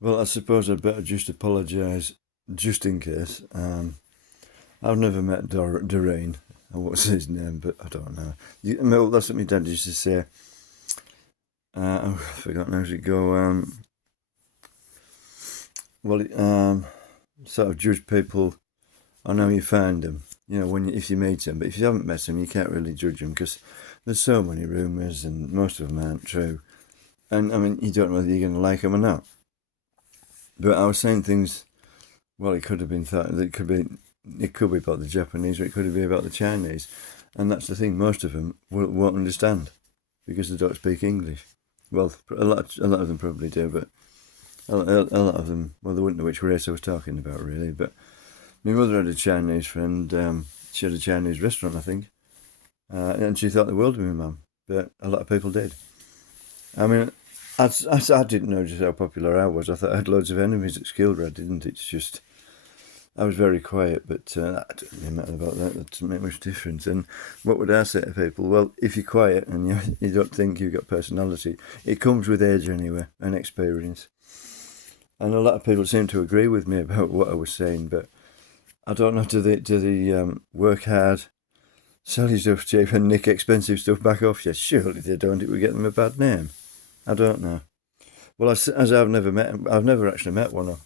Well, I suppose I'd better just apologise, just in case. I've never met Doreen. What's his name? But I don't know. Well, that's what my dad used to say. I've forgotten how to go. Well, sort of judge people on how you find them. You know, if you meet them, but if you haven't met them, you can't really judge them because there's so many rumours and most of them aren't true. And I mean, you don't know whether you're going to like them or not. But I was saying things. Well, it could have been thought. It could be about the Japanese, or it could be about the Chinese, and that's the thing. Most of them won't understand because they don't speak English. Well, a lot of them probably do, but a lot of them, well, they wouldn't know which race I was talking about, really. But my mother had a Chinese friend. She had a Chinese restaurant, I think, and she thought the world of me, mum. But a lot of people did. I mean, I didn't know just how popular I was. I thought I had loads of enemies at Skilder. I didn't. It's just I was very quiet, but it doesn't really matter about that. That doesn't make much difference. And what would I say to people? Well, if you're quiet and you don't think you've got personality, it comes with age anyway and experience. And a lot of people seem to agree with me about what I was saying, but I don't know. Do they work hard, sell your stuff cheap, and nick expensive stuff back off you? Surely they don't. It would get them a bad name. I don't know. Well, as I've never actually met one.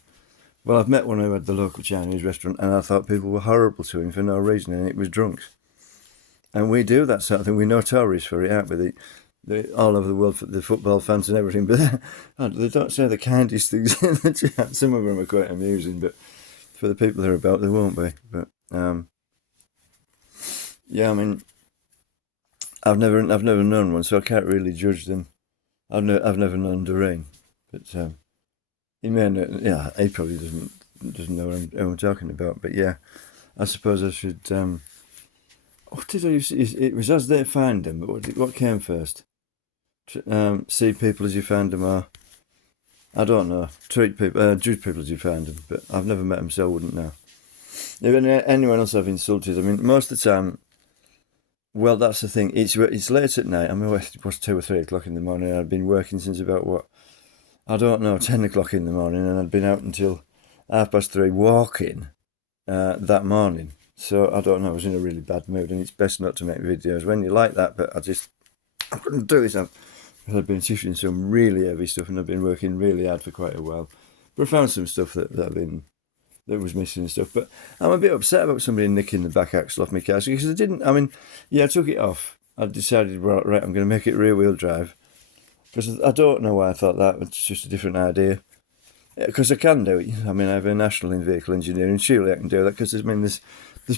Well, I've met one who had the local Chinese restaurant, and I thought people were horrible to him for no reason, and it was drunks. And we do that sort of thing. We're notorious for it, aren't we? All over the world, for the football fans and everything. But they don't say the kindest things in the chat. Some of them are quite amusing, but for the people that are about, they won't be. But yeah, I mean, I've never known one, so I can't really judge them. I've never known Doreen, but he may know, yeah, he probably doesn't know who I'm talking about. But yeah, I suppose I should. What did I use? It was as they find them, but what came first? See people as you find them, or I don't know. Treat people, judge people as you find them. But I've never met them, so I wouldn't know. If anyone else I've insulted, I mean, most of the time. Well, that's the thing. It's late at night. I mean, it was 2 or 3 o'clock in the morning. I'd been working since about what I don't know, 10 o'clock in the morning, and I'd been out until 3:30 walking that morning. So I don't know. I was in a really bad mood, and it's best not to make videos when you're like that. But I couldn't do it. I've been shifting some really heavy stuff, and I've been working really hard for quite a while. But I found some stuff that was missing and stuff. But I'm a bit upset about somebody nicking the back axle off my car because I didn't. I mean, yeah, I took it off. I decided, right, I'm going to make it rear wheel drive because I don't know why I thought that. It's just a different idea. Because I can do it. I mean, I have a national in vehicle engineering. Surely I can do that because there's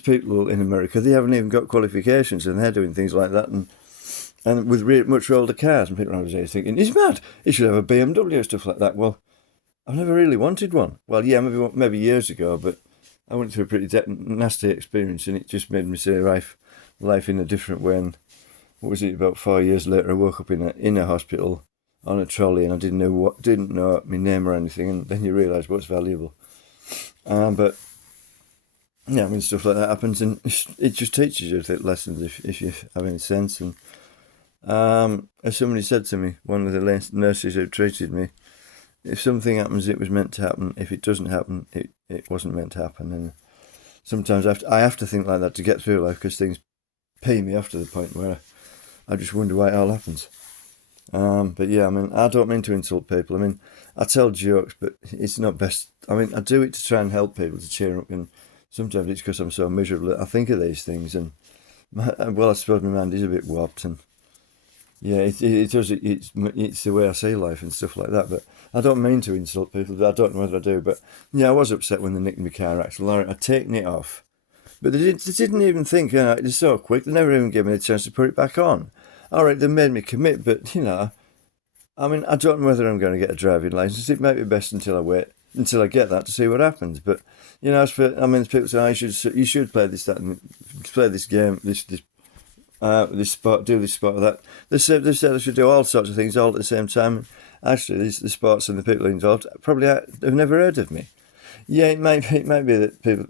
people in America, they haven't even got qualifications and they're doing things like that and with much older cars. And people around here thinking, he's mad. He should have a BMW and stuff like that. Well, I've never really wanted one. Well, yeah, maybe years ago, but I went through a pretty nasty experience, and it just made me see life in a different way. And what was it? About 4 years later, I woke up in a hospital on a trolley, and I didn't know my name or anything. And then you realise what's valuable. But yeah, I mean, stuff like that happens, and it just teaches you lessons if you have any sense. And as somebody said to me, one of the nurses who treated me, if something happens, it was meant to happen. If it doesn't happen, it wasn't meant to happen. And sometimes I have to think like that to get through life because things pay me off to the point where I just wonder why it all happens. But yeah, I mean, I don't mean to insult people. I mean, I tell jokes, but it's not best. I mean, I do it to try and help people to cheer up. And sometimes it's because I'm so miserable that I think of these things. And well, I suppose my mind is a bit warped and yeah, it does. It's the way I see life and stuff like that. But I don't mean to insult people. I don't know whether I do. But yeah, I was upset when they nicked my car axle. I'd taken it off, but they didn't even think. It was so quick. They never even gave me a chance to put it back on. All right, they made me commit, but I mean, I don't know whether I'm going to get a driving license. It might be best until I get that to see what happens. But I mean, people say you should play this, that, and play this game, this sport, do this sport, or that. They said I should do all sorts of things all at the same time. Actually, the sports and the people involved probably have never heard of me. Yeah, it might be that people,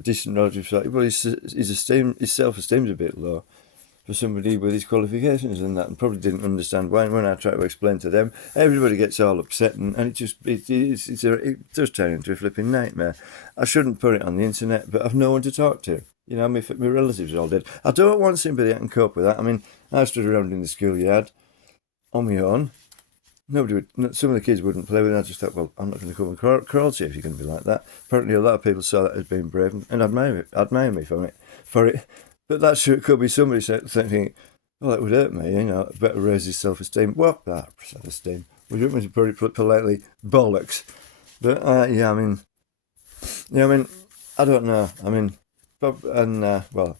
distant relatives, like, well, his self-esteem's a bit low. for somebody with his qualifications and that, and probably didn't understand why. And when I try to explain to them, everybody gets all upset, and it does turn into a flipping nightmare. I shouldn't put it on the internet, but I've no one to talk to. You know, my relatives are all dead. I don't want somebody that can cope with that. I mean, I stood around in the schoolyard on my own. Nobody would. Some of the kids wouldn't play with it. I just thought, well, I'm not going to come and crawl to you if you're going to be like that. Apparently, a lot of people saw that as being brave and admire me for it. But that could be somebody thinking, well, that would hurt me. You know, better raise his self-esteem. Well, self-esteem. Would you want me to put it politely? Bollocks. But yeah, I mean, I don't know. I mean, well,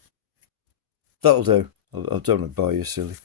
that'll do. I don't want to bore you, silly.